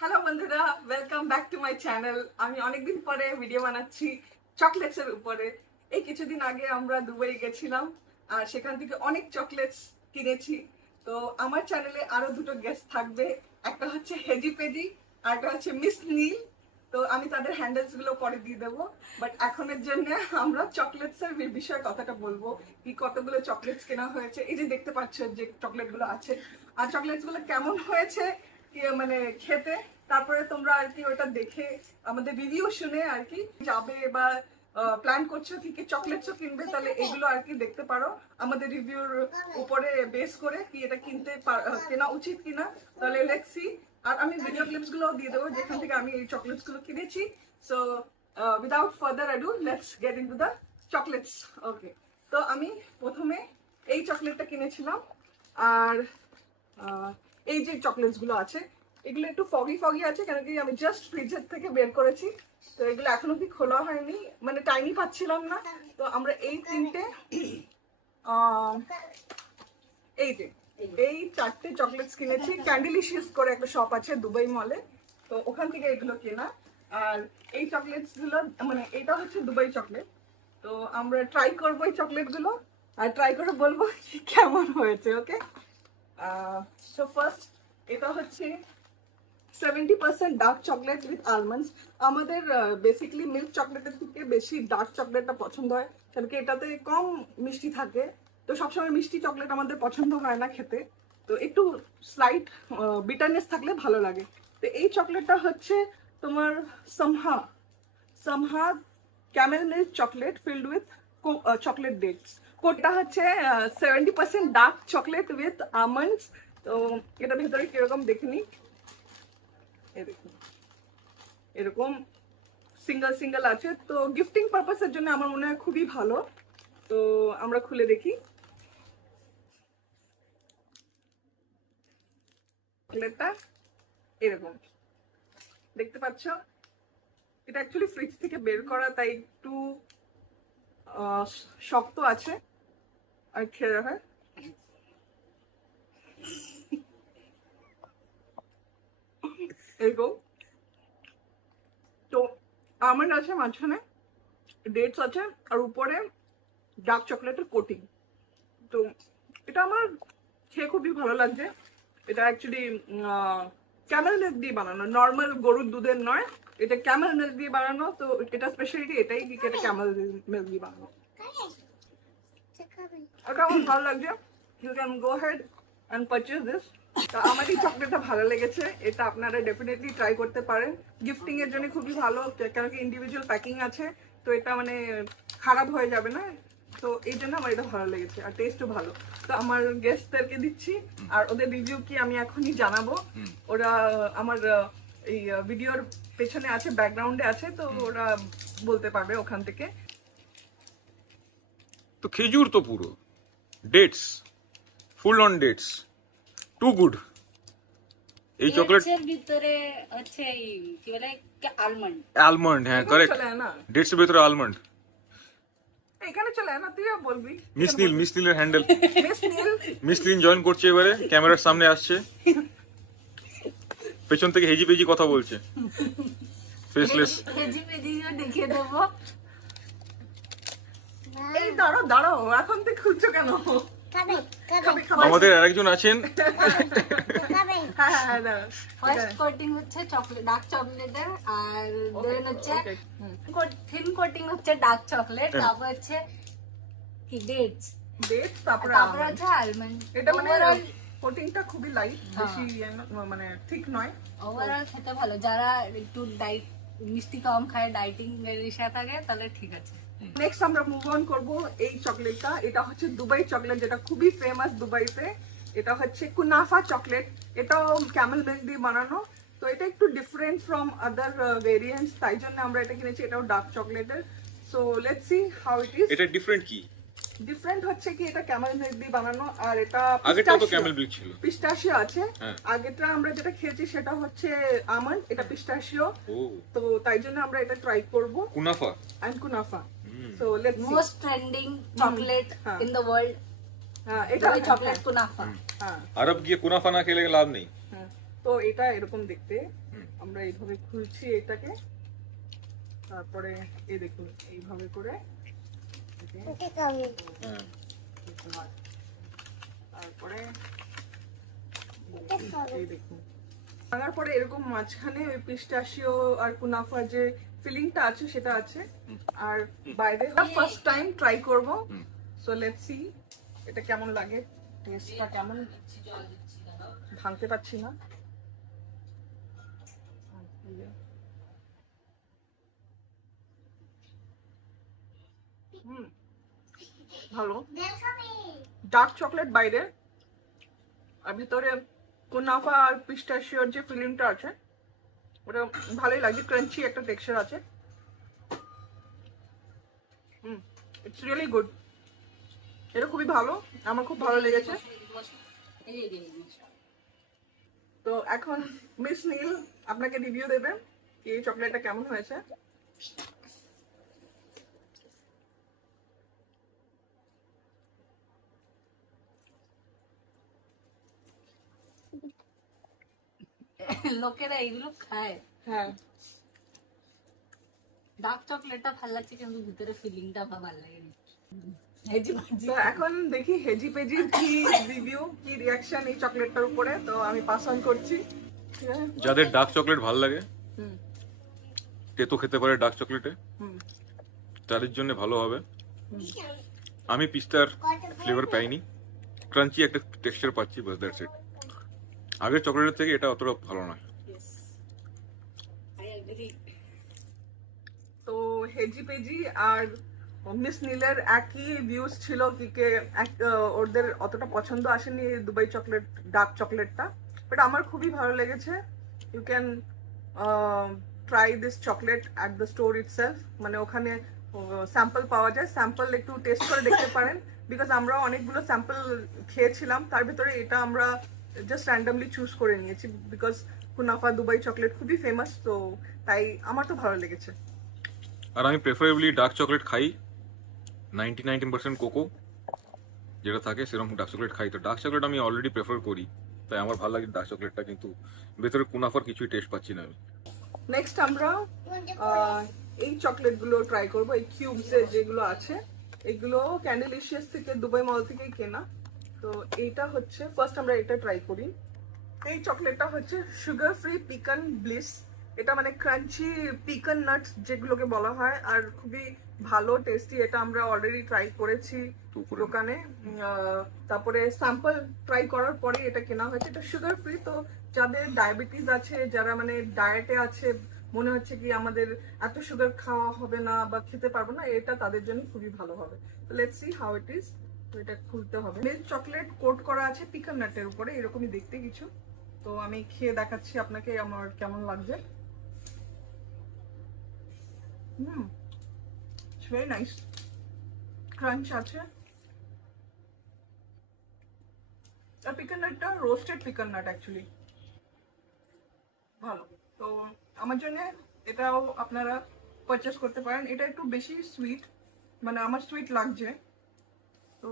Hello বন্ধুরা, welcome back to my channel. আমি অনেকদিন পরে ভিডিও বানাচ্ছি চকলেটসের উপরে। এই কিছুদিন আগে আমরা দুবাই গেছিলাম আর সেখান থেকে অনেক চকলেটস কিনেছি। তো আমার চ্যানেলে আরো দুটো গেস্ট থাকবে, একটা হচ্ছে হেজি পেজি আর একটা হচ্ছে মিস নীল। তো আমি তাদের হ্যান্ডেলস গুলো পরে দিয়ে দেবো, বাট এখনের জন্য আমরা চকলেটস এর বিষয়ে কথাটা বলবো। কি কতগুলো চকলেটস কেনা হয়েছে, এই যে দেখতে পাচ্ছ যে চকলেট গুলো আছে, আর চকলেটস গুলো কেমন হয়েছে মানে খেতে। তারপরে তোমরা আর কি ওটা দেখে আমাদের রিভিউ শুনে আর কি যাবে বা প্ল্যান করছো কি কি চকলেটসও কিনবে, তাহলে এগুলো আর কি দেখতে পারো আমাদের রিভিউর উপরে বেস করে কি এটা কেনা উচিত কিনা। তাহলে লেটস সি। আর আমি ভিডিও ক্লিপস গুলো দিয়ে দেবো যেখান থেকে আমি এই চকলেটস গুলো কিনেছি। So without further ado let's get into the chocolates. Okay, তো আমি প্রথমে এই চকলেটটা কিনেছিলাম। আর এই যে চকলেটস গুলো আছে এগুলো একটু ফগি ফগি আছে, কেন কি আমি জাস্ট ফ্রিজের থেকে বের করেছি। তো এগুলো এখনো কি খোলা হয়নি, মানে টাইমই পাচ্ছিলাম না। তো আমরা এই তিনটে এই যে এই চারটে চকলেটস কিনেছি। ক্যান্ডিলিশিয়াস করে একটা শপ আছে দুবাই মলে, তো ওখান থেকে এগুলো কেনা। আর এই চকলেটস গুলো মানে এটা হচ্ছে দুবাই চকলেট। তো আমরা ট্রাই করবো এই চকলেট গুলো আর ট্রাই করে বলবো কেমন হয়েছে। ওকে, সো ফার্স্ট এটা হচ্ছে 70% ডার্ক চকলেট উইথ আলমন্ডস। আমাদের বেসিক্যালি মিল্ক চকলেটের থেকে বেশি ডার্ক চকলেটটা পছন্দ হয়, কারণ কি এটাতে কম মিষ্টি থাকে। তো সবসময় মিষ্টি চকলেট আমাদের পছন্দ হয় না খেতে, তো একটু স্লাইট বিটারনেস থাকলে ভালো লাগে। তো এই চকলেটটা হচ্ছে তোমার সামহা সামহা camel milk chocolate filled with chocolate dates. কোটা হচ্ছে 70% ডার্ক চকলেট উইথ আমন্ডস। তো এটা ভেতরে কিরকম দেখে নিই। এরকম সিঙ্গেল সিঙ্গেল আছে, তো গিফটিং পারপাসের জন্য আমার মনে হয় খুবই ভালো। তো আমরা খুলে দেখি চকলেটটা। এরকম দেখতে পাচ্ছ, এটা অ্যাকচুয়ালি ফ্রিজ থেকে বের করা, তাই একটু শক্ত আছে আর খেয়ে হয়। এরকম তো আমন্ড আছে মাঝখানে, ডেটস আছে, আর উপরে ডার্ক চকলেটের কোটিং। তো এটা আমার খেয়ে খুবই ভালো লাগছে। এটা অ্যাকচুয়ালি ক্যামেল মিল্ক দিয়ে বানানো, নর্মাল গরুর দুধের নয়, এটা ক্যামেল মিল্ক দিয়ে বানানো। তো এটা স্পেশালিটি এটাই কি এটা ক্যামেল মিল্ক দিয়ে বানানো। এটা আমার ভালো লাগছে। You can go head and purchase this. তা আমার এই চকলেটটা ভালো লেগেছে, এটা আপনারা ডেফিনেটলি ট্রাই করতে পারেন। গিফটিং এর জন্য খুবই ভালো, কেন কি ইন্ডিভিজুয়াল প্যাকিং আছে, তো এটা মানে খারাপ হয়ে যাবে না। তো এই জন্য আমার এটা ভালো লেগেছে আর টেস্টও ভালো। তো আমার গেস্টদেরকে দিচ্ছি আর ওদের রিভিউ কি আমি এখনই জানাবো। ওরা আমার এই ভিডিওর পেছনে আছে, ব্যাকগ্রাউন্ডে আছে, তো ওরা বলতে পারবে ওখান থেকে। তো খেজুর তো পুরো dates, full on dates, too good. এই চকলেট ডেটসের ভিতরে হচ্ছে এই কি বলে আলমন্ড। আলমন্ড, হ্যাঁ এখানে কারেক্ট। চলে আয় না, ডেটস এর ভিতরে আলমন্ড। এখানে চলে আয় না, তুইও বলবি। মিস নীলের হ্যান্ডেল। মিস নীল মিস নীল জয়েন করছে এবারে, ক্যামেরার সামনে আসছে, পেছন থেকে হেজি পেজি কথা বলছে, ফেসলেস। হেজি মেজিও দেখিয়ে দেবো। এই দাঁড়াও দাঁড়াও, এখন তুই খুলছো কেন? খাবে খাবে। আমাদের আরেকজন আছেন, হ্যাঁ হ্যাঁ হ্যাঁ, দাঁড়াও। ফার্স্ট কোটিং হচ্ছে চকলেট, ডার্ক চকলেটের, আর দেন হচ্ছে থিন কোটিং হচ্ছে ডার্ক চকলেট, তারপর হচ্ছে কি ডেটস, ডেটস, তারপরে তারপর almond। হচ্ছে আলমন্ড। এটা মানে ওভারঅল কোটিংটা খুবই লাইট, বেশি মানে ঠিক নয়। ওভারঅল খেতে ভালো। যারা একটু ডাইট মিষ্টি কম খায়, ডাইটিং এর ইসে থাকে, তাহলে ঠিক আছে। নেক্সট আমরা মুভ অন করবো এই চকলেটটা। এটা হচ্ছে দুবাই চকলেট, যেটা খুবই ফেমাস দুবাইতে। এটা হচ্ছে কুনাফা চকলেট, এটাও ক্যামেল মিল্ক দিয়ে বানানো। তো এটা একটু ডিফারেন্ট ফ্রম আদার ভেরিয়েন্টস, তাই জন্য আমরা এটা কিনেছি। এটাও ডার্ক চকলেটের। So let's C how it is. এটা ডিফারেন্ট কি? ডিফারেন্ট হচ্ছে কি এটা ক্যামেল মিল্ক দিয়ে বানানো, আর এটা আগেটা তো ক্যামেল মিল্ক ছিল। পিস্তাশিও আছে। হ্যাঁ। আগেটা আমরা যেটা খেয়েছি সেটা হচ্ছে আমন্ড, এটা পিস্তাশিও। ও, তো তাই জন্য আমরা এটা ট্রাই করব। Kunafa. And kunafa. So let's see. Most trending chocolate হ্যাঁ। ইন দ্য ওয়ার্ল্ড, হ্যাঁ, এটা এটা চকলেট কুনাফা। হ্যাঁ আরব গিয়ে কুনাফা না খেলে লাভ নেই। হ্যাঁ। তো তো এটা এরকম দেখতে, আমরা এইভাবে খুলছি এটাকে, তারপরে এই দেখুন এইভাবে করে তারপরে এই দেখুন ভাঙার পরে এরকম মাঝখানে ওই পিস্টাশিও আর কুনাফার যে ফিলিংটা আছে সেটা আছে। আর বাইরে ফার্স্ট টাইম ট্রাই করব, সো লেটস সি এটা কেমন লাগে, টেস্টটা কেমন। ভাঙতে পারছি না। ভালো, ডার্ক চকলেট বাইরে, আর ভিতরে কুনাফা আর পিস্টাশিওর যে ফিলিংটা আছে ওটা ভালোই লাগে, ক্রাঞ্চি একটা টেক্সচার আছে। ইটস রিয়েলি গুড, এটা খুবই ভালো, আমার খুব ভালো লেগেছে। তো এখন মিস নীল আপনাকে রিভিউ দেবে কি এই চকলেটটা কেমন হয়েছে। লোকেরা এগুলো খায়, হ্যাঁ, ডার্ক চকলেটটা ভালো লাগছে কিন্তু ভিতরে ফিলিংটা আমার ভালো লাগেনি। তো এখন দেখি হেজি পেজির কি রিভিউ, কি রিয়াকশন এই চকলেটটার উপরে। তো আমি পাস অন করছি। যাদের ডার্ক চকলেট ভালো লাগে, হুম তেতো খেতে পারে ডার্ক চকলেটে, হুম তাদের জন্য ভালো হবে। আমি পিস্তার ফ্লেভার পাইনি, ক্রাঞ্চি একটা টেক্সচার পাচ্ছি, বাস দ্যাটস ইট। আগের চকলেটের থেকে এটা অতটা ভালো নয়। তো হেজি পেজি আর মিস নীলের একই ভিউজ ছিল কি কে ওদের অতটা পছন্দ আসেনি এই দুবাই চকলেট, ডার্ক চকলেটটা, বাট আমার খুবই ভালো লেগেছে। You can try this chocolate at the store itself, মানে ওখানে স্যাম্পল পাওয়া যায়, স্যাম্পল একটু টেস্ট করে দেখতে পারেন। বিকজ আমরা অনেকগুলো স্যাম্পল খেয়েছিলাম, তার ভিতরে এটা আমরা জাস্ট র্যান্ডামলি চুজ করে নিয়েছি, বিকজ কুনাফা দুবাই চকলেট খুবই ফেমাস, তো তাই আমার তো ভালো লেগেছে। আর আমি প্রেফারেবলি ডার্ক চকলেট খাই, 99% কোকো যেটা থাকে সেরকম ডার্ক চকলেট খাই। তো ডার্ক চকলেট আমি অলরেডি প্রেফার করি, তাই আমার ভালো লাগে ডার্ক চকলেটটা, কিন্তু ভেতরে কুনাফার কিছুই টেস্ট পাচ্ছি না আমি। নেক্সট আমরা এই চকলেটগুলো ট্রাই করব, এই কিউবস যেগুলো আছে এগুলো ক্যান্ডেলিশিয়াস থেকে দুবাই মল থেকে কেনা। তো এইটা হচ্ছে ফার্স্ট আমরা এটা ট্রাই করি। এই চকলেটটা হচ্ছে সুগার ফ্রি পিকান ব্লিস, এটা মানে ক্রাঞ্চি পিকান নাটস যেগুলোকে বলা হয়, আর খুবই ভালো টেস্টি। এটা আমরা অলরেডি ট্রাই করেছি দোকানে, তারপরে স্যাম্পল ট্রাই করার পরে এটা কেনা হয়েছে। এটা সুগার ফ্রি, তো যাদের ডায়াবেটিস আছে, যারা মানে ডায়েটে আছে, মনে হচ্ছে কি আমাদের এত সুগার খাওয়া হবে না বা খেতে পারবো না, এটা তাদের জন্য খুবই ভালো হবে। তো let's see how it is. তো এটা খুলতে হবে। মিল্ক চকলেট কোট করা আছে পিকান নাটের উপরে, এরকমই দেখতে কিছু। তো আমি খেয়ে দেখাচ্ছি আপনাকে আমার কেমন লাগছে। ইটস ভেরি নাইস, ক্রাঞ্চ আছে। আর পিকান নাটটা রোস্টেড পিকান নাট অ্যাকচুয়ালি ভালো। তো আমার জন্য এটাও আপনারা পারচেস করতে পারেন। এটা একটু বেশি সুইট, মানে আমার সুইট লাগছে। তো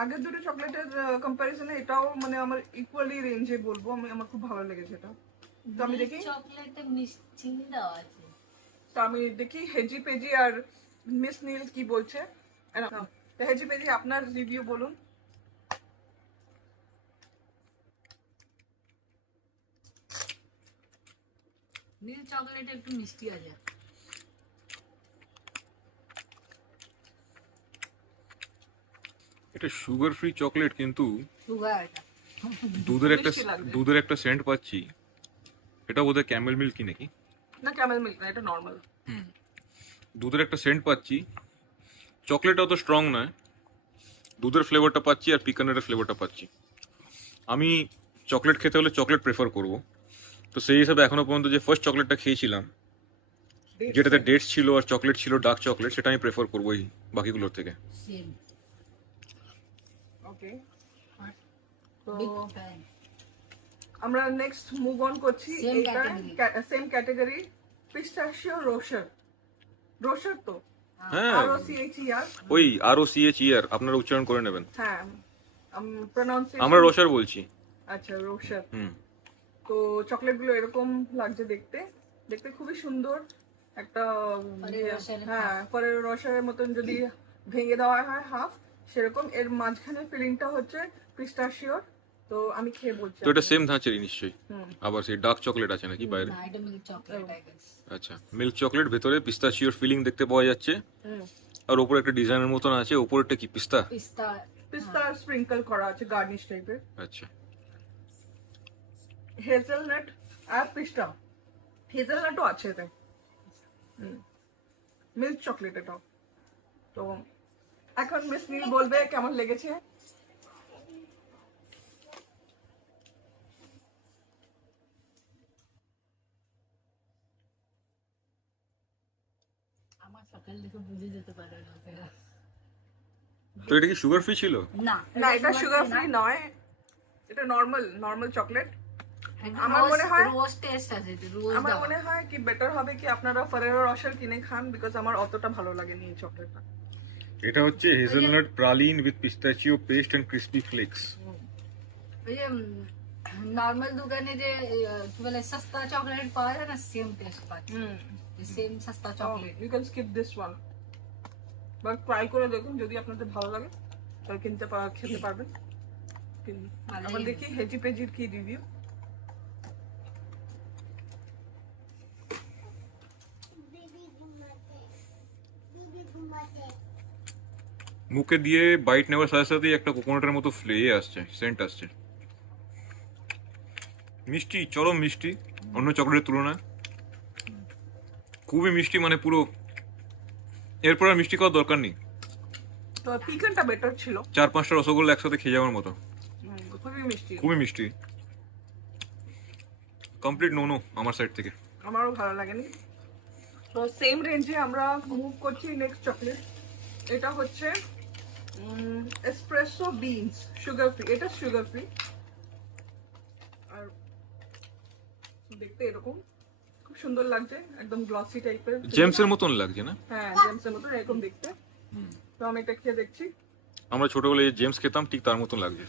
আগের দুটো চকলেটের কম্প্যারিজনে এটাও মানে আমার ইকুয়ালি রেঞ্জে বলবো, আমার খুব ভালো লেগেছে এটা। তো আমি দেখি চকলেটে চিনি দেওয়া আছে। তো আমি দেখি হেজি পেজি আর মিস নীল কি বলছে। তো হেজি পেজি আপনার রিভিউ বলুন। নীল চকলেট একটু মিষ্টি আছে। এটা সুগার ফ্রি চকলেট, কিন্তু সুগার দুধের একটা সেন্ট পাচ্ছি। এটা বোধহয় ক্যামেল মিল্ক কি নাকি? না, ক্যামেল মিল্ক না, এটা নর্মাল। দুধের একটা সেন্ট পাচ্ছি, চকলেটটা অত স্ট্রং নয়, দুধের ফ্লেভারটা পাচ্ছি আর পিকানের ফ্লেভারটা পাচ্ছি। আমি চকলেট খেতে হলে চকলেট প্রেফার করব, তো সেই হিসাবে এখনো পর্যন্ত যে ফার্স্ট চকলেটটা খেয়েছিলাম যেটাতে ডেটস ছিল আর চকলেট ছিল ডার্ক চকলেট, সেটা আমি প্রেফার করবো এই বাকিগুলোর থেকে। সেম ওকে, তো বিগ ফ্যান। আমরা নেক্সট মুভ অন করছি। Same এটা category. Same category, pistachio rocher. Rocher তো হ্যাঁ, ROCHER, ওই ROCHER আপনারা উচ্চারণ করে নেবেন, হ্যাঁ প্রনাউন্সিয়েশন আমরা রোশার বলছি। আচ্ছা রোশার। তো চকলেট গুলো এরকম লাগছে দেখতে, দেখতে খুবই সুন্দর একটা ফলের রসের হ্যাঁ ফলের রসের মতন যদি ভেঙে দেওয়া হয় হাফ, সেরকম এর মাঝখানে ফিলিংটা হচ্ছে পিস্তাশিওর। তো আমি খেয়ে বলছি তো এটা সেম ধাঁচেরই নিশ্চয়ই। হুম। আবার সেই ডার্ক চকলেট আছে নাকি বাইরে? না এটা মিল্ক চকলেট আই গেস। আচ্ছা, মিল্ক চকলেট, ভেতরে পিস্তাচিওর ফিলিং দেখতে পাওয়া যাচ্ছে। হুম। আর উপরে একটা ডিজাইনের মতন আছে, উপরেরটা কি পিস্তা? পিস্তা। পিস্তা স্প্রিঙ্কল করা আছে গার্নিশ টাইপের। আচ্ছা, হেজেলনাট আর পিস্তা, হেজেলনাটও আছে এতে। মিল্ক চকলেট এটাও। তো এখন মিস নীল বলবে কেমন লেগেছে। আমার সকাল থেকে বুঝে যেতে পারে না। তো এটা কি সুগার ফ্রি ছিল? না না এটা সুগার ফ্রি নয়, এটা নর্মাল চকলেট। আমার মনে হয় রোজ টেস্ট আছে, রোজ আমার মনে হয় কি বেটার হবে কি আপনারা ফরেরো রসার কিনে খান, বিকজ আমার অতটা ভালো লাগেনি এই চকলেটটা। এটা হচ্ছে hazelnut praline with pistachio paste and crispy flakes. ওই যে নর্মাল দোকানে যে কি বলে সস্তা চকলেট পাওয়া যায় না, সেম টেস্ট পাচ্ছি, সেম সস্তা chocolate. You can skip this one, but try করে দেখুন, যদি আপনাদের ভালো লাগে তাহলে খেতে পারবেন। এখন দেখি হেজি পেজির কি রিভিউ। মুখে দিয়ে বাইট নেওয়ার সাথে সাথেই একটা কোকোনাটের মতো আসছে, সেন্ট আসছে। মিষ্টি, চরম মিষ্টি অন্য চকলেটের তুলনায়, খুবই মিষ্টি, মানে পুরো এরপর আর মিষ্টি খাওয়ার দরকার নেই। তো পিকানটা বেটার ছিল, 4-5টা রসগোল্লা একসাথে খেয়ে যাওয়ার মতো। খুবই মিষ্টি, খুবই মিষ্টি, কমপ্লিট নো আমার সাইড থেকে। আমারও ভালো লাগেনি। তো সেম রেঞ্জে আমরা মুভ করছি নেক্সট চকলেট। এটা হচ্ছে এসপ্রেসো বিনস, সুগার ফ্রি। এটা সুগার ফ্রি আর দেখতে এরকম খুব সুন্দর লাগছে, একদম গ্লসি টাইপের, জেমসের মতন লাগছে না? হ্যাঁ জেমসের মতন এরকম দেখতে। তো আমি এটা খেয়ে দেখছি। আমরা ছোটবেলায় যে জেমস খেতাম ঠিক তার মতন লাগছে।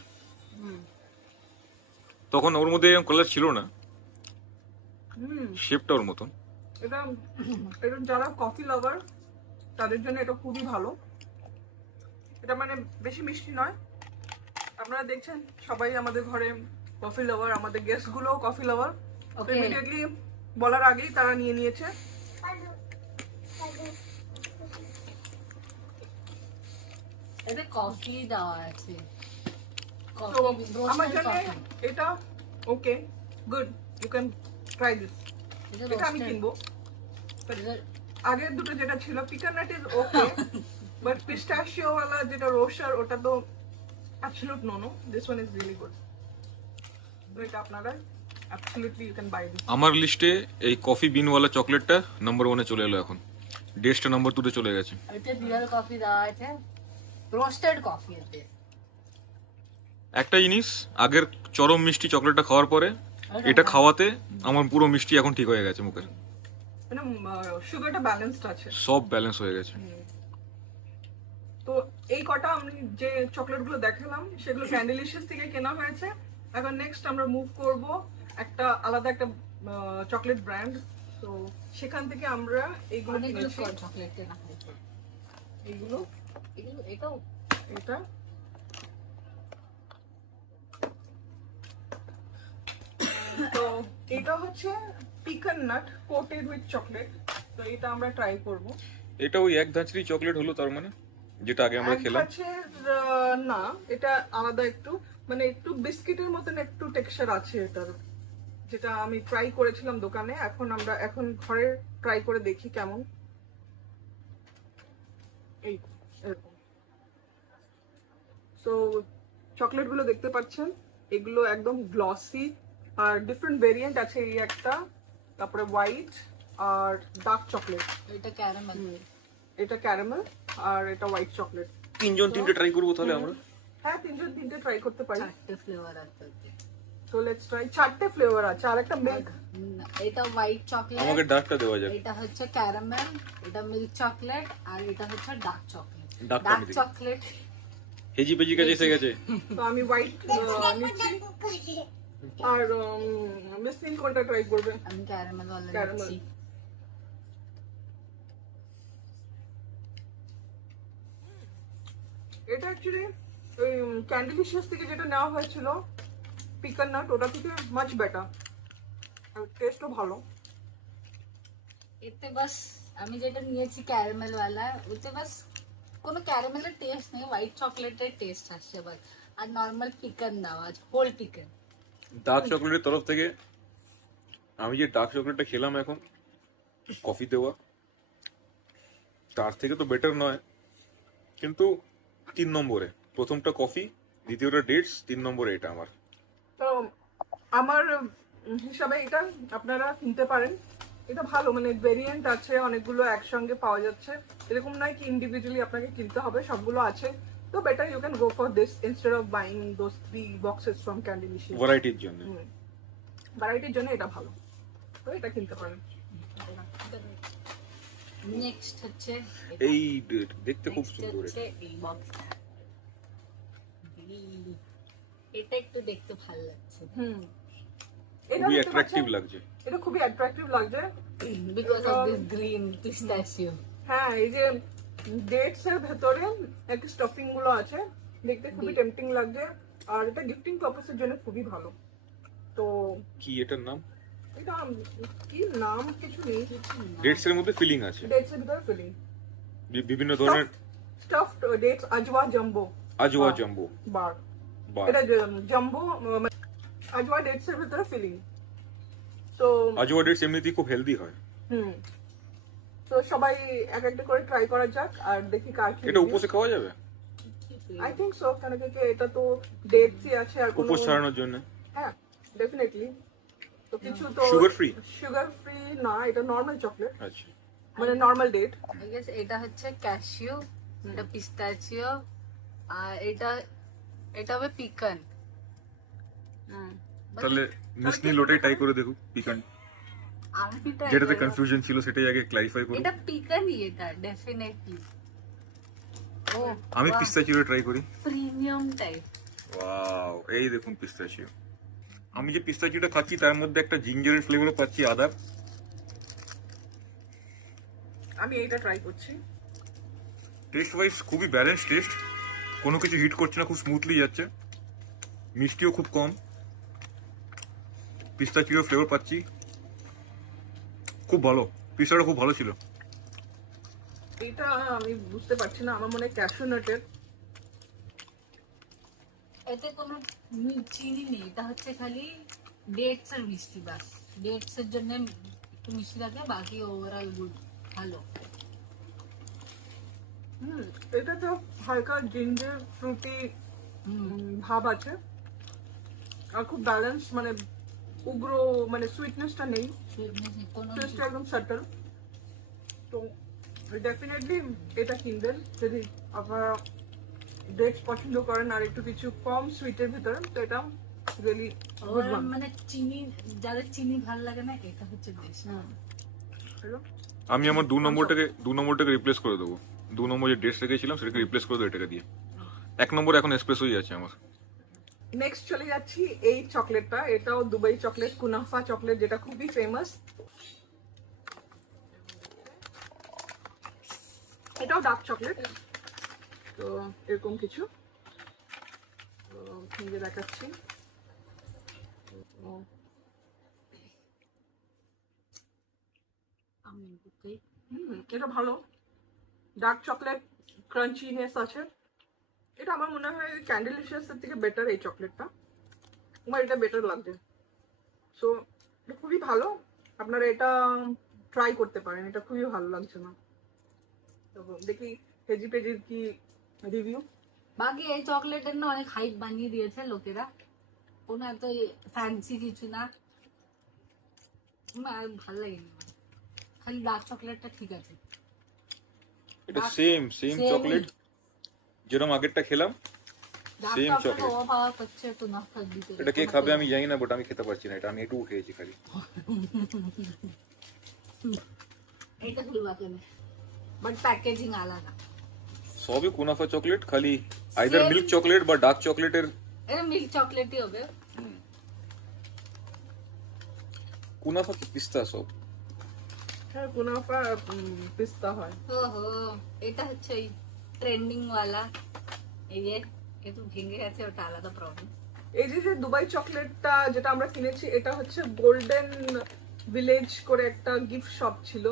তখন ওর মধ্যে কালার ছিল না, শেপটা ওর মতন। এটা এটা যারা কফি লাভার তাদের জন্য এটা খুবই ভালো। এটা মানে বেশি মিষ্টি নয়। আপনারা দেখছেন সবাই আমাদের ঘরে কফি লাভার, আমাদের গেস্ট গুলোও কফি লাভার। Okay. ইমিডিয়েটলি বলার আগেই তারা নিয়ে নিয়েছে। এতে কফি দেওয়া আছে, তো আমার জন্য এটা okay, good, you can try this. এটা আমি কিনবো। আগের দুটো যেটা ছিল পিকানাট ইজ ওকে, বাট পিস্তাশিও ওয়ালা যেটা রোস্টার ওটা তো absolute no. This one is really good. তো এটা আপনারা absolutely you can buy this. আমার লিস্টে এই কফি বিনওয়ালা চকলেটটা নাম্বার 1-এ চলে এলো, এখন ডেস্টটা নাম্বার 2-তে চলে গেছে। এটা রিয়েল কফি দেওয়া আছে, রোস্টেড কফি এতে। একটা জিনিস, আগের চরম মিষ্টি চকলেটটা খাওয়ার পরে এটা খাওয়াতে আমার পুরো মিষ্টি এখন ঠিক হয়ে গেছে মুখে, মানে সুগারটা ব্যালেন্সড আছে, সব ব্যালেন্স হয়ে গেছে। তো এই কটা আমি যে চকলেটগুলো দেখালাম সেগুলো ক্যান্ডিলিশিয়াস থেকে কেনা হয়েছে। এখন নেক্সট আমরা মুভ করব একটা আলাদা একটা চকলেট ব্র্যান্ড। তো সেখান থেকে আমরা এইগুলো অনেকগুলো কিনেছি। চকলেট কেনা হয়েছে, এইগুলো, এটাও এটা তো এটা হচ্ছে পিকান নাট কোটেড উইথ চকলেট। তো এটা আমরা ট্রাই করব। এটা ওই এক ধাঁচেরই চকলেট হলো তার মানে, যেটা আগে আমরা খেলাম। না, এটা আলাদা একটু, মানে একটু বিস্কিটের মতন একটু টেক্সচার আছে এটার, যেটা আমি ট্রাই করেছিলাম দোকানে। এখন ঘরে ট্রাই করে দেখি কেমন। এই এরকম। সো চকলেট গুলো দেখতে পাচ্ছেন, এগুলো একদম গ্লসি আর ডিফারেন্ট ভেরিয়েন্ট আছে। এই একটা, তারপরে হোয়াইট আর ডার্ক চকলেট। এটা ক্যারামেল। এটা ক্যারামেল আর এটা হোয়াইট চকলেট। তিনজন তিনটে ট্রাই করবো তাহলে আমরা। হ্যাঁ, তিনজন তিনটে ট্রাই করতে পারি। 4টে ফ্লেভার আছে। তো লেটস ট্রাই। 4টে ফ্লেভার আছে আর একটা মিল্ক। এটা হোয়াইট চকলেট, আমাকে ডার্কটা দেওয়া যাবে। এটা হচ্ছে ক্যারামেল, এটা মিল্ক চকলেট, আর এটা হচ্ছে ডার্ক চকলেট। ডার্কটা ডার্ক আমি দেখি। চকলেট হেজি পেজি কাছে এসে গেছে। তো আমি হোয়াইট নিচ্ছি। আর মিস সিন কোনটা ট্রাই করবে? আমি ক্যারামেল ওয়ালা Caramel. নিচ্ছি। এটা অ্যাকচুয়ালি ওই ক্যান্ডিলিশিয়াস থেকে যেটা নেওয়া হয়েছিল পিকান নাট, ওটা থেকে মাচ বেটার, আর টেস্টও ভালো। এতে বাস আমি যেটা নিয়েছি ক্যারামেল ওয়ালা, ওতে বাস কোনো ক্যারামেলের টেস্ট নেই, হোয়াইট চকলেটের টেস্ট আসছে বাস। আর নর্মাল পিকান দেওয়া আছে, হোল পিকান। ডার্ক চকলেটের তরফ থেকে আমি যে ডার্ক চকলেটটা খেলাম এখন কফি দেওয়া, তার থেকে তো বেটার নয়, কিন্তু 3 নম্বরে। প্রথমটা কফি, দ্বিতীয়টা ডেটস, 3 নম্বরে এটা আমার। তো আমার হিসাবে এটা আপনারা কিনতে পারেন, এটা ভালো, মানে ভেরিয়েন্ট আছে অনেকগুলো একসঙ্গে পাওয়া যাচ্ছে, এরকম নয় কি ইন্ডিভিজুয়ালি আপনাকে কিনতে হবে, সবগুলো আছে। তো better you can go for this instead of buying those 3 boxes from Candylicious. ভ্যারাইটির জন্য। ভ্যারাইটির জন্য এটা ভালো, তো এটা কিনতে পারেন। নেক্সট হচ্ছে এই দেখতে খুব next সুন্দর হচ্ছে এটা। এই বক্সটা। এটা একটু দেখতে ভালো লাগছে এটা খুবই দেখতে অ্যাট্রাকটিভ পাচ্ছেন? লাগছে। এটা খুবই অ্যাট্রাকটিভ লাগছে। Because of this green পিস্তাচিও। হ্যাঁ, এই যে ডেটস এর ভেতরে একটা স্টাফিং গুলো আছে, দেখতে খুবই টেম্পটিং লাগছে, আর এটা গিফটিং পারপাসের জন্য খুবই ভালো। তো কি এটার নাম? এটা কি নাম কিছু নেই, ডেটস এর মধ্যে ফিলিং আছে, ডেটস এর ভিতরে ফিলিং, বিভিন্ন ধরনের। Stuffed dates Ajwa jumbo Ajwa jumbo বার, বার। এটা জাম্বো আজওয়া ডেটস এর ভিতরে ফিলিং। তো আজওয়া ডেটস এমনিতেই খুব হেলদি হয়। তো সবাই এক একটা করে ট্রাই করা যাক, আর দেখি কার কি। এটা উপোসে খাওয়া যাবে? আই থিংক সো, কেন কি এটা তো ডেটসই আছে, আর কোনো উপোস ছাড়ানোর জন্য। হ্যাঁ ডেফিনেটলি। তো কিছু তো Sugar free? সুগার ফ্রি না, এটা নর্মাল চকলেট, আচ্ছা, মানে নর্মাল ডেট। I guess এটা হচ্ছে ক্যাশিউ, এটা পিস্তাচিও, আর এটা হবে পিকান। তাহলে মিস নীল ওটাই ট্রাই করে দেখুক, পিকান। আমি এটা যেটাতে কনফিউশন ছিল সেটাই আগে ক্লারিফাই করুন। এটা পিকানই, এটা ডেফিনেটলি। ও আমি পিস্তাচিও ট্রাই করি। Premium type. ওয়াও, এই দেখুন পিস্তাচিও। আমি যে পিস্তাচিওটা খাচ্ছি তার মধ্যে একটা জিঞ্জারের ফ্লেভারও পাচ্ছি, আদার। আমি এইটা ট্রাই করছি। টেস্ট ওয়াইজ খুবই ব্যালেন্স টেস্ট, কোনো কিছু হিট করছে না, খুব স্মুথলি যাচ্ছে, মিষ্টিও খুব কম, পিস্তাচিও ফ্লেভার পাচ্ছি, খুব ভালো। পিস্তাটা খুব ভালো ছিল। এটা আমি বুঝতে পারছি না, আমার মনে হয় ক্যাশু নাটের। এতে কোনো চিনি নেই, এটা হচ্ছে খালি ডেটস আর মিষ্টি, বাস ডেটস এর জন্য একটু মিষ্টি থাকে, বাকি ওভারঅল গুড, ভালো। এটা তো হালকা জিঞ্জার ফ্রুটি ভাব আছে, আর খুব ব্যালেন্স, মানে উগ্র, মানে সুইটনেসটা নেই, কোনো টেস্টটা একদম সাটল। তো ডেফিনেটলি এটা কিনবেন যদি আপনারা ডেটস পছন্দ করেন আর একটু কিছু কম সুইটের ভিতরে, তো এটা রিয়েলি গুড ওয়ান। মানে চিনি, যাদের চিনি ভালো লাগে না, এটা হচ্ছে বেস্ট। আমি আমার 2 নম্বরটাকে রিপ্লেস করে দেবো। 2 নম্বর যে ডেটস রেখেছিলাম সেটাকে রিপ্লেস করে দেবো এটাকে দিয়ে। 1 নম্বর এখন এসপ্রেসোই আছে আমার। নেক্সট চলে যাচ্ছি এই চকলেটটা, এটাও দুবাই চকলেট, কুনাফা চকলেট, যেটা খুবই ফেমাস। এটাও ডার্ক চকলেট, তো এরকম কিছু, তো নিজে দেখাচ্ছি। এটা ভালো, ডার্ক চকলেট ক্রাঞ্চিনেস আছে। এটা আমার মনে হয় ক্যান্ডিলিশিয়াস এর থেকে বেটার এই চকলেটটা, আমার এটা বেটার লাগছে। সো এটা খুবই ভালো, আপনারা এটা ট্রাই করতে পারেন, এটা খুবই ভালো লাগছে না। তো দেখি হেজি পেজির কি রিভিউ। বাকি এই চকলেটের না অনেক হাইপ বানিয়ে দিয়েছে লোকেরা, কোনো এত ফ্যান্সি কিছু না, আর ভালো লাগেনি আমার। খালি ডার্ক চকলেটটা ঠিক আছে। এটা সেম Same চকলেট যেরকম আগেরটা খেলাম, ডার্ক Same চকলেট chocolate. ও পাওয়া করছে একটু নস্টাল দিতে। এটা কে খাবে আমি জানি না, বাট আমি খেতে পারছি না এটা, আমি একটু খেয়েছি খালি। এইটা খুব বাকি না, বাট প্যাকেজিং আলাদা। সবই কুনাফা চকলেট, খালি আইদার Same. মিল্ক চকলেট বা ডার্ক চকলেটের। এটা মিল্ক চকলেটই হবে, কুনাফা কি পিস্তা সব? হ্যাঁ কুনাফা পিস্তা হয়। ওহো, এটা হচ্ছে ওই ট্রেন্ডিং ওয়ালা। এই যে একটু ভেঙে গেছে, ওটা আলাদা প্রবলেম। এই যে যে দুবাই চকলেটটা যেটা আমরা কিনেছি এটা হচ্ছে গোল্ডেন ভিলেজ করে একটা গিফট শপ ছিল,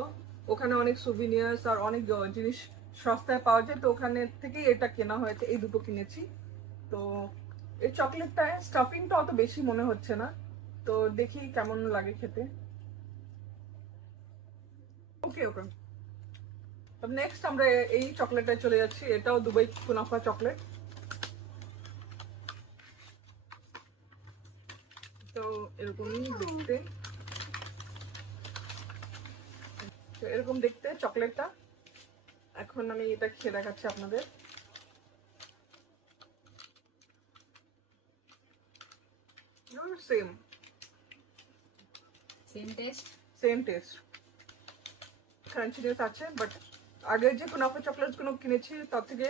ওখানে অনেক সুভিনিয়ার্স আর অনেক জিনিস সস্তায় পাওয়া যায়, তো ওখানে থেকেই এটা কেনা হয়েছে। এই দুটো কিনেছি। তো এই চকলেটটায় স্টাফিংটা অত বেশি মনে হচ্ছে না, তো দেখি কেমন লাগে খেতে। ওকে ওকে, নেক্সট আমরা এই চকলেটটায় চলে যাচ্ছি। এটাও দুবাই কুনাফা চকলেট। তো এরকমই দেখতে, তো এরকম দেখতে চকলেটটা। এখন আমি এটা খেয়ে দেখাচ্ছি আপনাদের। Same same test. Same test, crunchiness আছে, বাট আগে যে কুনাফা চকলেট গুলো কিনেছি তার থেকে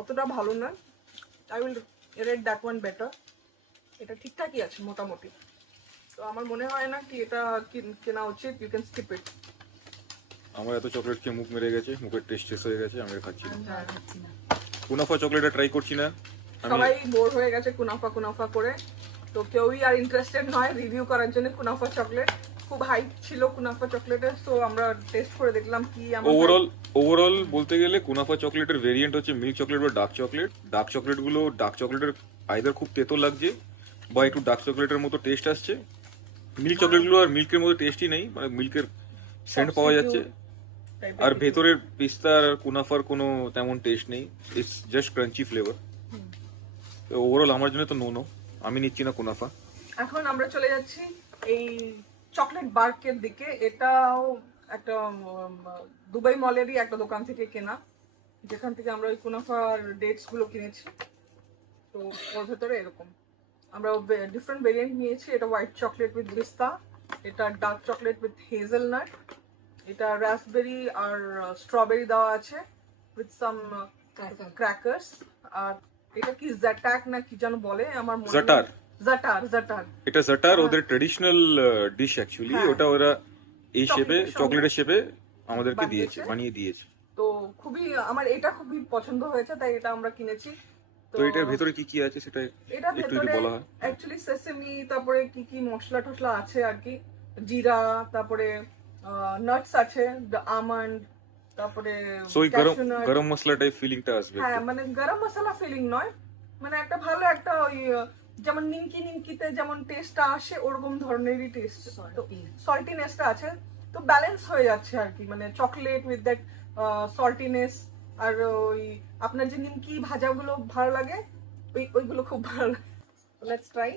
অতটা ভালো না। I will rate that one better. এটা ঠিকঠাকই আছে মোটামুটি, তো আমার মনে হয় না কি এটা কেনা উচিত। You can skip it. আমার এত চকলেট খেয়ে মুখ মেরে গেছে, মুখের টেস্ট শেষ হয়ে গেছে, আমি আর খাচ্ছি না। আমি আর খাচ্ছি না। কুনাফা চকলেটটা ট্রাই করছি না আমি। সবাই বোর হয়ে গেছে কুনাফা কুনাফা করে, তো কেউই আর ইন্টারেস্টেড নয় রিভিউ করার জন্য কুনাফা চকলেট। খুব হাইপ ছিল কুনাফা চকলেটের, তো আমরা টেস্ট করে দেখলাম কি আমার ওভারঅল বলতে গেলে কুনাফা চকলেটের ভেরিয়েন্ট হচ্ছে মিল্ক চকলেট বা ডার্ক চকলেট। ডার্ক চকলেটের আইদার খুব তেতো লাগছে বা একটু ডার্ক চকলেটের মতো টেস্ট আসছে। মিল্ক চকলেটগুলো আর মিল্কের মতো টেস্টই নেই, মানে মিল্কের সেন্ট পাওয়া যাচ্ছে। type-এর আর কিছু। ভেতরের পিস্তার কুনাফার কোনো তেমন টেস্ট নেই, it's just crunchy flavour. Overall আমার জন্য তো নো, আমি নিচ্ছি না কুনাফা। এখন আমরা চলে যাচ্ছি এই চকলেট বার্কের দিকে। এটাও একটা দুবাই মলেরই একটা দোকান থেকে কেনা, যেখান থেকে আমরা ওই কুনাফার ডেটস গুলো কিনেছি। তো ওর ভেতরে এরকম আমরা ডিফারেন্ট ভেরিয়েন্ট নিয়েছি। এটা হোয়াইট চকলেট উইথ পিস্তা, এটা ডার্ক চকলেট উইথ হেজেলনাট, এটা রাসবেরি আর স্ট্রবেরি দেওয়া আছে উইথ সাম ক্র্যাকার্স। আর এটা কি জাটাক না কি যেন বলে, আমার মনে নেই। জাটার। জাটার এটা জাটার ওদের ট্রেডিশনাল ডিশ অ্যাকচুয়ালি। হ্যাঁ। ওটা ওরা এই শেপে, চকলেটের সঙ্গে চকলেটের শেপে আমাদেরকে বানিয়েছে। বানিয়ে দিয়েছে। তো খুবই আমার এটা খুবই পছন্দ হয়েছে, তাই এটা আমরা কিনেছি। তো এটার ভেতরে কি কি আছে সেটা এটা একটু যদি ভেতরে বলা হয়। অ্যাকচুয়ালি সেসেমি, তারপরে কি কি মশলা টশলা আছে আর কি, জিরা, তারপরে নাটস আছে, আমন্ড, তারপরে সো ওই cashew nut। গরম মশলা টাইপ ফিলিংটা আসবে হ্যাঁ একটু। মানে গরম মশলা ফিলিং নয়, মানে একটা ভালো একটা ওই যেমন নিমকি নিমকিতে যেমন টেস্টটা আসে ওরকম ধরনেরই টেস্ট। তো Salty। সল্টিনেসটা আছে, তো ব্যালেন্স হয়ে যাচ্ছে আর কি, মানে চকলেট উইথ দ্যাট সল্টিনেস। আর ওই আপনার যে নিমকি ভাজাগুলো ভালো লাগে, ওইগুলো খুব ভালো লাগে। Let's try.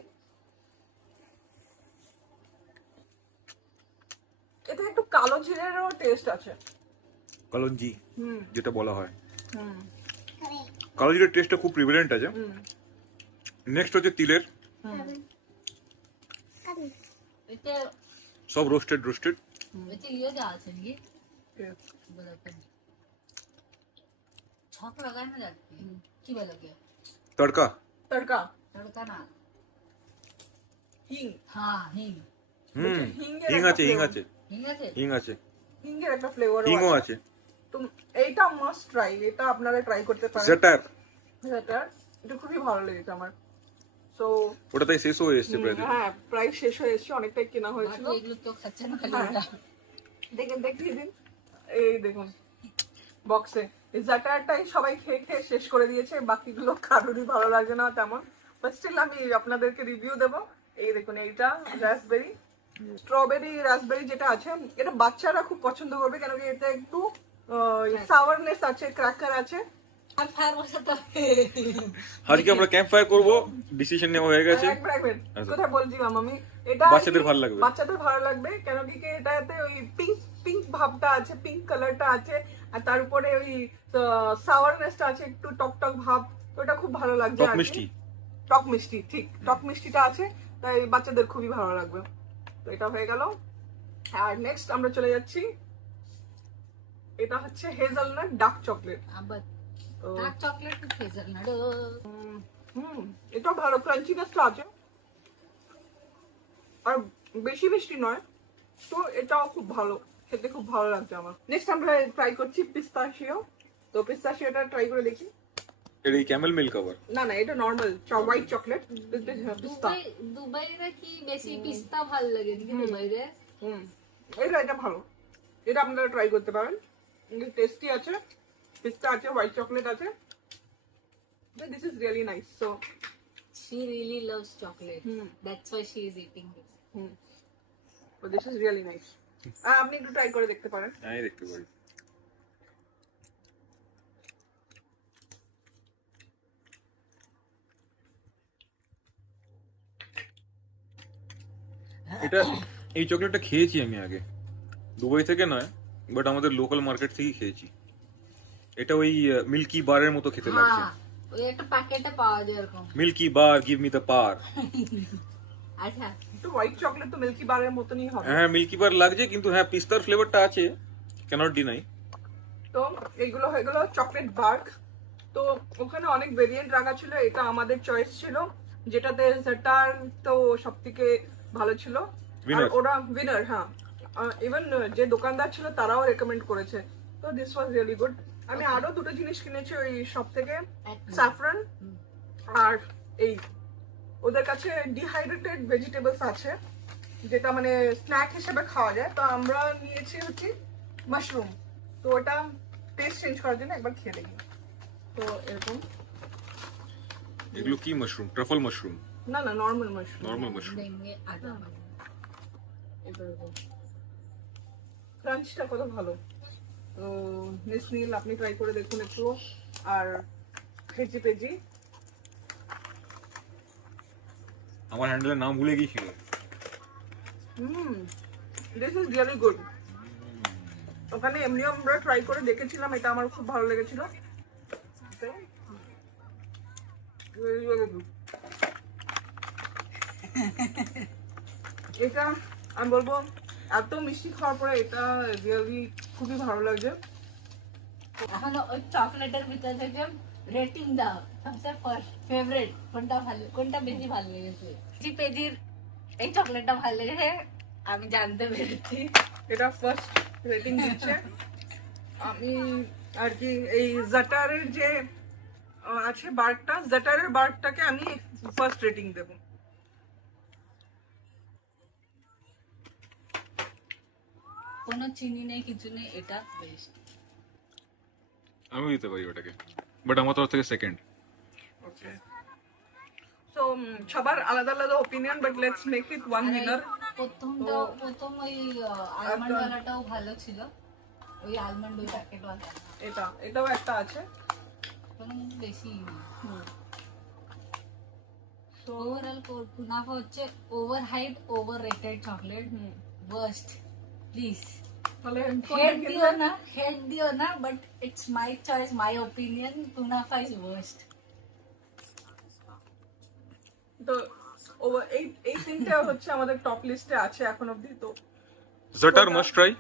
এতে একটু কালো জিরেরও টেস্ট আছে। কালঞ্জি হুম যেটা বলা হয়, হুম কালো জিরের টেস্টটা খুব প্রিভিলেন্ট আছে। হুম নেক্সট হচ্ছে তিলের, এটা সব রোস্টেড এটা ইয়ে দেওয়া আছে নাকি? Yes. বলতে ছক লাগায় না যাচ্ছে, কি বলে কে? তড়কা। তড়কা, তড়কা না, হিং। হ্যাঁ হিং। হিংয়ের হিং একটা আছে, হিং flavor। আছে, হিং আছে। হিং আছে, হিংয়ের একটা ফ্লেভার হিংও আছে। তো এইটা মাস্ট ট্রাই, এটা আপনারা ট্রাই করতে পারেন। জাটার এটা খুবই ভালো লেগেছে আমার। সো ওটা তাই শেষ হয়ে এসছে প্রায়। হ্যাঁ প্রায় শেষ হয়ে এসেছে, অনেকটাই কেনা হয়েছিল। বাকি এগুলো তো খাচ্ছে না খালি হ্যাঁ। ওটা। দেখেন দেখিয়ে দিন, এই দেখুন বক্সে এই জাটারটাই সবাই খেয়ে খেয়ে শেষ করে দিয়েছে, বাকিগুলো কারোরই ভালো লাগে না তেমন, বাট স্টিল আমি আপনাদেরকে রিভিউ দেবো। এই দেখুন এইটা রাসবেরি, স্ট্রবেরি রাসবেরি যেটা আছে, এটা বাচ্চারা খুব পছন্দ করবে, কেন কি এটা একটু সাওয়ারনেস আছে, ক্র্যাকার আছে। আর ফায়ার বসাতে হবে। আজকে আমরা ক্যাম্প ফায়ার করবো, ডিসিশন নেওয়া হয়ে গেছে। এক মিনিট, আচ্ছা। কোথায় বলছিলাম আমি, এটা বাচ্চাদের ভালো লাগবে। বাচ্চাদের ভালো লাগবে, কেন কি এটাতে ওই পিঙ্ক পিঙ্ক ভাবটা আছে, পিঙ্ক কালারটা আছে, আর তার উপরে ওই সাওয়ারনেসটা আছে, একটু টক টক ভাব, তো এটা খুব ভালো লাগছে টক আর কি। মিষ্টি। টক মিষ্টি, ঠিক টক মিষ্টিটা আছে, তাই বাচ্চাদের খুবই ভালো লাগবে। তো এটা হয়ে গেল। আর নেক্সট আমরা চলে যাচ্ছি, এটা হচ্ছে হেজেলনাট ডার্ক চকলেট। আবার ডার্ক চকলেট তো হেজেলনাট। এটা ভালো, ক্রাঞ্চিনেসটা আছে, আর বেশি মিষ্টি নয়, তো এটাও খুব ভালো, খেতে খুব ভালো লাগছে আমার। নেক্সট আমরা ট্রাই করছি পিস্তাশিও। তো পিস্তাশিওটা ট্রাই করে দেখি। এটা এই ক্যামেল মিল্ক আবার। না না, এটা নর্মাল হোয়াইট চকলেট পিস্তা। দুবাইরে কি বেশি পিস্তা ভালো লাগে নাকি দুবাইরে? এটা ভালো, এটা আপনারা ট্রাই করতে পারেন। টেস্টি আছে, পিস্তা আছে, হোয়াইট চকলেট আছে। This is really nice. So She really loves chocolate. That's why she is eating this. This is really nice. আপনি একটু ট্রাই করে দেখতে পারেন। হ্যাঁ দেখতে পারি। এটা এই চকলেটটা খেয়েছি আমি আগে, দুবাই থেকে নয়, বাট আমাদের লোকাল মার্কেট থেকেই খেয়েছি। এটা ওই মিল্কি বারের মতো খেতে লাগছে। হ্যাঁ, ওই একটা প্যাকেটে পাওয়া যায় এরকম। Milky bar, give me the bar. আচ্ছা, তো হোয়াইট চকলেট তো মিল্কি বারের মতনই হবে। হ্যাঁ মিল্কি বার লাগছে, কিন্তু হ্যাঁ পিস্তার ফ্লেভারটা আছে, ক্যানট ডিনাই। তো এইগুলো হয়ে গেল চকলেট বার্ক। তো ওখানে অনেক ভেরিয়েন্ট রাখা ছিল, এটা আমাদের চয়েস ছিল, যেটাতে জাটার তো সব থেকে ভালো ছিল। আর Winner. ওরা উইনার, হ্যাঁ। ইভেন যে দোকানদার ছিল তারাও রেকমেন্ড করেছে। তো দিস ওয়াজ রিয়েলি গুড। আমি আরো দুটো জিনিস কিনেছি ওই সব থেকে, স্যাফরান আর এই ওদের কাছে ডিহাইড্রেটেড ভেজিটেবলস আছে, যেটা মানে স্ন্যাক হিসেবে খাওয়া যায়। তো আমরা নিয়েছি হচ্ছে মাশরুম। তো ওটা টেস্ট চেঞ্জ করার জন্য একবার খেয়ে দেখি। তো এরকম, এগুলো কি মাশরুম? ট্রাফল মাশরুম? না না, নর্মাল মাশরুম। Normal mushroom. দেঙ্গে আদা। ক্রাঞ্চটা কত ভালো। তো নীল আপনি ট্রাই করে দেখুন একটু। আর ভেজি পেজি, আমার হ্যান্ডেলের নাম ভুলে গিয়েছিল। This is really good. ওখানে এমনিও আমরা ট্রাই করে দেখেছিলাম, এটা আমার খুব ভালো লেগেছিল। এটা আমি বলবো এত মিষ্টি খাওয়ার পরে এটা রিয়েলি খুবই ভালো লাগছে। এখন ওই চকলেটের ভিতর থেকে রেটিং দাও, সবচেয়ে ফার্স্ট ফেভারিট কোনটা বেশি ভালো লেগেছে? জি পেজির এই চকলেটটা ভালো লেগেছে, আমি জানতে পেরেছি। এটা ফার্স্ট রেটিং দিচ্ছে। আমি আর কি এই জাটারের যে আছে বারটা, জাটারের বারটাকে আমি ফার্স্ট রেটিং দেব। কোনো চিনি নেই, কিছু নেই, এটা বেস্ট। আমিও দিতে পারি ওটাকে, বাট আমার তরফ থেকে সেকেন্ড। ওকে, সো সবার আলাদা আলাদা opinion, but let's make it one winner. প্রথম ওই আলমন্ড ওয়ালাটাও ভালো ছিল, ওই আলমন্ড ওই প্যাকেট ওয়ালা। এটাও একটা আছে। কোনো বেশি ওভারঅল কুনাফা হচ্ছে over hyped, over rated chocolate, worst. Please তাহলে হেড দিও না, but it's my choice, my opinion, kunafa is worst. তো এই তিনটা হচ্ছে আমাদের টপ লিস্টে আছে এখন অবধি। তো zaatar must try,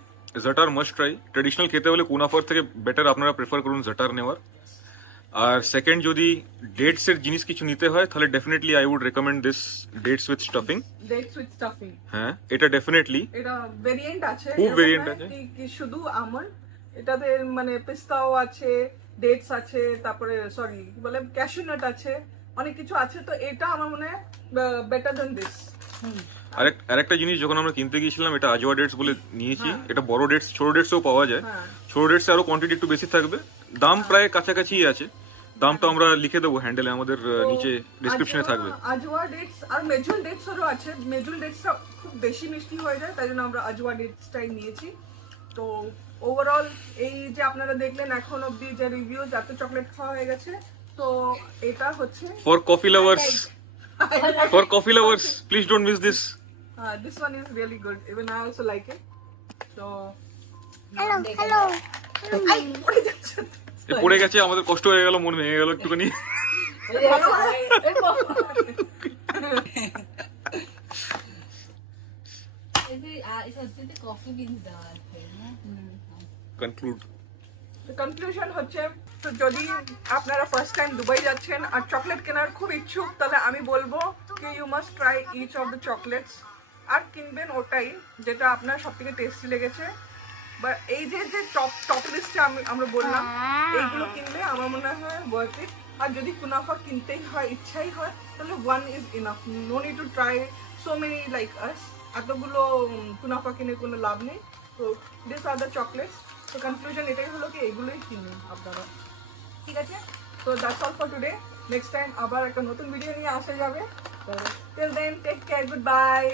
zaatar must try. Traditional খেতে হলে কুনাফার থেকে বেটার আপনারা প্রেফার করুন জাটার নেওয়ার। আর সেকেন্ড, যদি ডেটস এর জিনিস কিছু নিতে হয় তাহলে definitely I would recommend this dates with stuffing. Dates with stuffing, হ্যাঁ এটা ডেফিনেটলি। এটা ভেরিয়েন্ট আছে, খুব এরকম variant না আছে। কি শুধু আমন্ড, এটাতে মানে পিস্তাও আছে, ডেটস আছে, তারপরে সরি কি বলে ক্যাশু নাট আছে, অনেক কিছু আছে। তো এটা আমার মনে হয় বেটার দেন দিস। আরেকটা জিনিস, যখন আমরা কিনতে গিয়েছিলাম এটা আজওয়া ডেটস বলে নিয়েছি। হ্যাঁ। এটা বড় ডেটস, ছোট ডেটসও পাওয়া যায়। হ্যাঁ। ছোট ডেটস আরো কোয়ান্টিটি একটু বেশি থাকবে, দাম প্রায় কাছাকাছি আছে। দামটা আমরা লিখে দেবো হ্যান্ডেলে, আমাদের নিচে ডিসক্রিপশনে থাকবে। আজওয়া ডেটস আর মেজুল ডেটস এরও আছে। মেজুল ডেটসটা খুব বেশি মিষ্টি হয়ে যায়, তাই জন্য আমরা আজওয়া ডেটসটাই নিয়েছি। তো ওভারঅল এই যে আপনারা দেখলেন এখন অবধি যে রিভিউ, এত চকলেট খাওয়া হয়ে গেছে। তো এটা হচ্ছে for coffee lovers, for coffee lovers please don't miss this. this one is really good, even I also like it. So hello I পড়ে যাচ্ছে। এ পড়ে গেছে, আমাদের কষ্ট হয়ে গেল, মন ভেঙে গেল একটুখানি। কফি বিনস দেওয়া আছে। কনক্লুড। কনক্লুশন হচ্ছে, তো যদি আপনারা ফার্স্ট টাইম দুবাই যাচ্ছেন আর চকলেট কেনার খুব ইচ্ছুক, তাহলে আমি বলবো কি you must try each of the chocolates. আর কিনবেন ওটাই যেটা আপনার সব থেকে টেস্টি লেগেছে। বা এই যে যে টপ লিস্টে আমরা বললাম এইগুলো কিনলে আমার মনে হয় ওয়ার্থ ইট। আর যদি কুনাফা কিনতেই হয়, ইচ্ছাই হয়, তাহলে one is enough, no need to try so many like us. এতগুলো কুনাফা কিনে কোনো লাভ নেই। তো দিস আর দ্য চকলেটস। তো কনক্লুশন এটাই হলো কি এইগুলোই কিনুন আপনারা, ঠিক আছে? তো that's all for today. Next time আবার একটা নতুন ভিডিও নিয়ে আসা যাবে। তো till then take care, good bye.